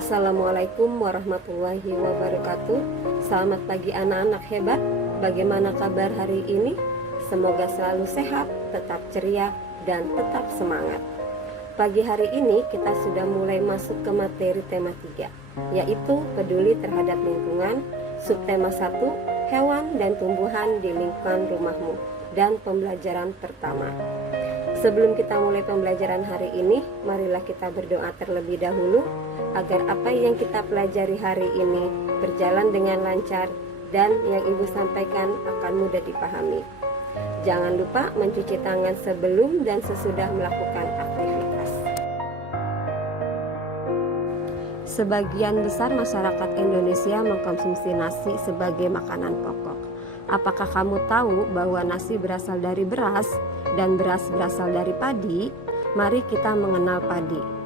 Assalamualaikum warahmatullahi wabarakatuh. Selamat pagi anak-anak hebat. Bagaimana kabar hari ini? Semoga selalu sehat, tetap ceria, dan tetap semangat. Pagi hari ini kita sudah mulai masuk ke materi tema 3, yaitu peduli terhadap lingkungan, subtema 1, hewan dan tumbuhan di lingkungan rumahmu, dan pembelajaran pertama. Sebelum kita mulai pembelajaran hari ini, marilah kita berdoa terlebih dahulu agar apa yang kita pelajari hari ini berjalan dengan lancar dan yang Ibu sampaikan akan mudah dipahami. Jangan lupa mencuci tangan sebelum dan sesudah melakukan aktivitas. Sebagian besar masyarakat Indonesia mengkonsumsi nasi sebagai makanan pokok. Apakah kamu tahu bahwa nasi berasal dari beras dan beras berasal dari padi? Mari kita mengenal padi.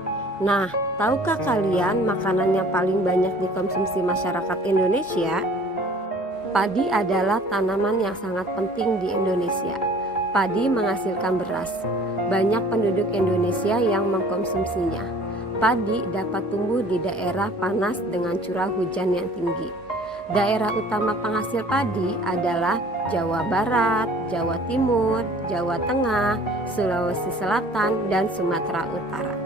Nah, tahukah kalian makanan yang paling banyak dikonsumsi masyarakat Indonesia? Padi adalah tanaman yang sangat penting di Indonesia. Padi menghasilkan beras. Banyak penduduk Indonesia yang mengkonsumsinya. Padi dapat tumbuh di daerah panas dengan curah hujan yang tinggi. Daerah utama penghasil padi adalah Jawa Barat, Jawa Timur, Jawa Tengah, Sulawesi Selatan, dan Sumatera Utara.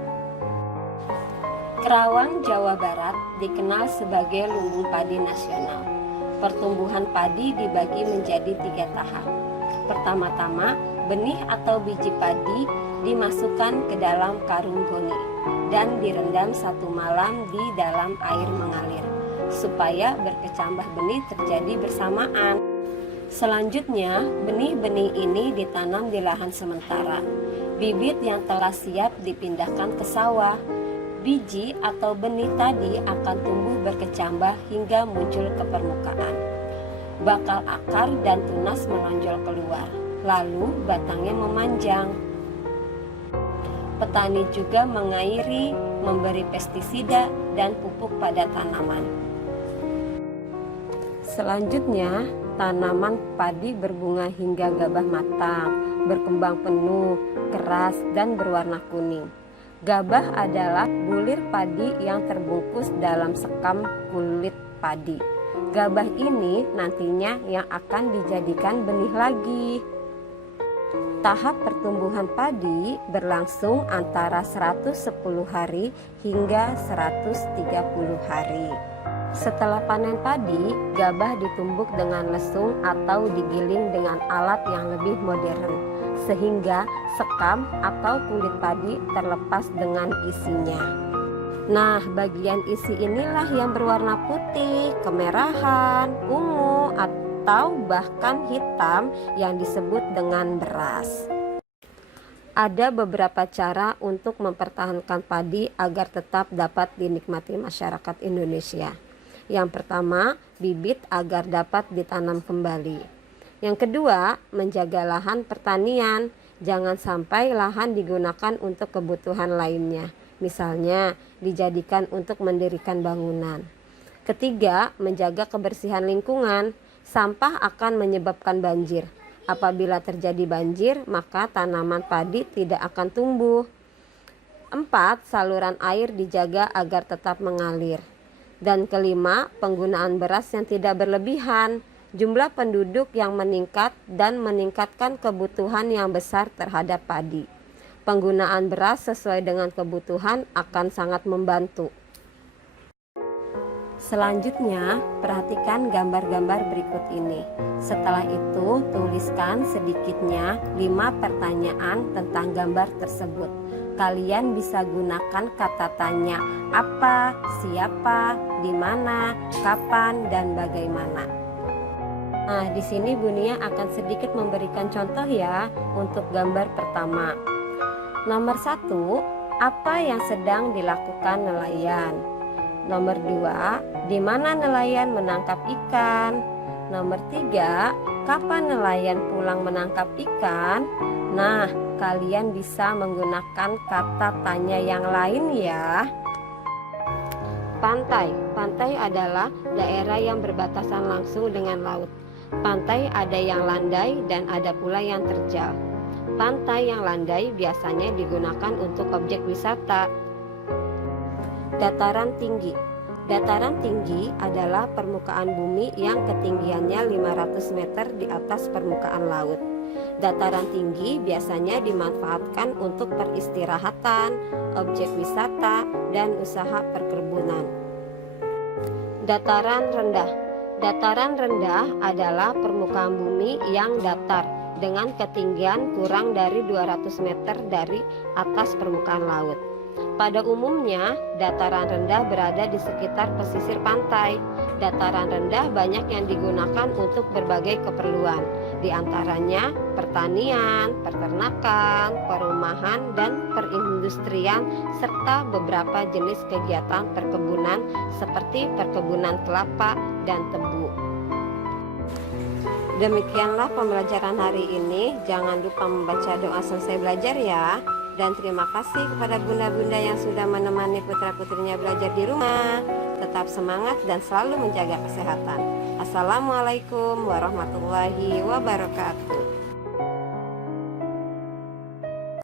Kerawang, Jawa Barat dikenal sebagai lumbung padi nasional. Pertumbuhan padi dibagi menjadi 3 tahap. Pertama-tama, benih atau biji padi dimasukkan ke dalam karung goni dan direndam 1 malam di dalam air mengalir, supaya berkecambah benih terjadi bersamaan. Selanjutnya, benih-benih ini ditanam di lahan sementara. Bibit yang telah siap dipindahkan ke sawah. Biji atau benih tadi akan tumbuh berkecambah hingga muncul ke permukaan. Bakal akar dan tunas menonjol keluar, lalu batangnya memanjang. Petani juga mengairi, memberi pestisida dan pupuk pada tanaman. Selanjutnya, tanaman padi berbunga hingga gabah matang, berkembang penuh, keras, dan berwarna kuning. Gabah adalah bulir padi yang terbungkus dalam sekam kulit padi. Gabah ini nantinya yang akan dijadikan benih lagi. Tahap pertumbuhan padi berlangsung antara 110 hari hingga 130 hari. Setelah panen padi, gabah ditumbuk dengan lesung atau digiling dengan alat yang lebih modern, sehingga sekam atau kulit padi terlepas dengan isinya. Nah, bagian isi inilah yang berwarna putih, kemerahan, ungu, atau bahkan hitam yang disebut dengan beras. Ada beberapa cara untuk mempertahankan padi agar tetap dapat dinikmati masyarakat Indonesia. Yang pertama, bibit agar dapat ditanam kembali. Yang kedua, menjaga lahan pertanian. Jangan sampai lahan digunakan untuk kebutuhan lainnya. Misalnya, dijadikan untuk mendirikan bangunan. Ketiga, menjaga kebersihan lingkungan. Sampah akan menyebabkan banjir. Apabila terjadi banjir, maka tanaman padi tidak akan tumbuh. 4, saluran air dijaga agar tetap mengalir. Dan kelima, penggunaan beras yang tidak berlebihan. Jumlah penduduk yang meningkat dan meningkatkan kebutuhan yang besar terhadap padi. Penggunaan beras sesuai dengan kebutuhan akan sangat membantu. Selanjutnya, perhatikan gambar-gambar berikut ini. Setelah itu, tuliskan sedikitnya 5 pertanyaan tentang gambar tersebut. Kalian bisa gunakan kata tanya apa, siapa, di mana, kapan, dan bagaimana. Nah, di sini Bu Nia akan sedikit memberikan contoh ya untuk gambar pertama. Nomor 1, apa yang sedang dilakukan nelayan? Nomor 2, di mana nelayan menangkap ikan? Nomor 3, kapan nelayan pulang menangkap ikan? Nah, kalian bisa menggunakan kata tanya yang lain ya. Pantai. Pantai adalah daerah yang berbatasan langsung dengan laut. Pantai ada yang landai dan ada pula yang terjal. Pantai yang landai biasanya digunakan untuk objek wisata. Dataran tinggi. Dataran tinggi adalah permukaan bumi yang ketinggiannya 500 meter di atas permukaan laut. Dataran tinggi biasanya dimanfaatkan untuk peristirahatan, objek wisata, dan usaha perkebunan. Dataran rendah. Dataran rendah adalah permukaan bumi yang datar dengan ketinggian kurang dari 200 meter dari atas permukaan laut. Pada umumnya, dataran rendah berada di sekitar pesisir pantai. Dataran rendah banyak yang digunakan untuk berbagai keperluan, di antaranya pertanian, peternakan, perumahan, dan perindustrian, serta beberapa jenis kegiatan perkebunan seperti perkebunan kelapa dan tebu. Demikianlah pembelajaran hari ini. Jangan lupa membaca doa selesai belajar ya. Dan terima kasih kepada bunda-bunda yang sudah menemani putra-putrinya belajar di rumah. Tetap semangat dan selalu menjaga kesehatan. Assalamualaikum warahmatullahi wabarakatuh.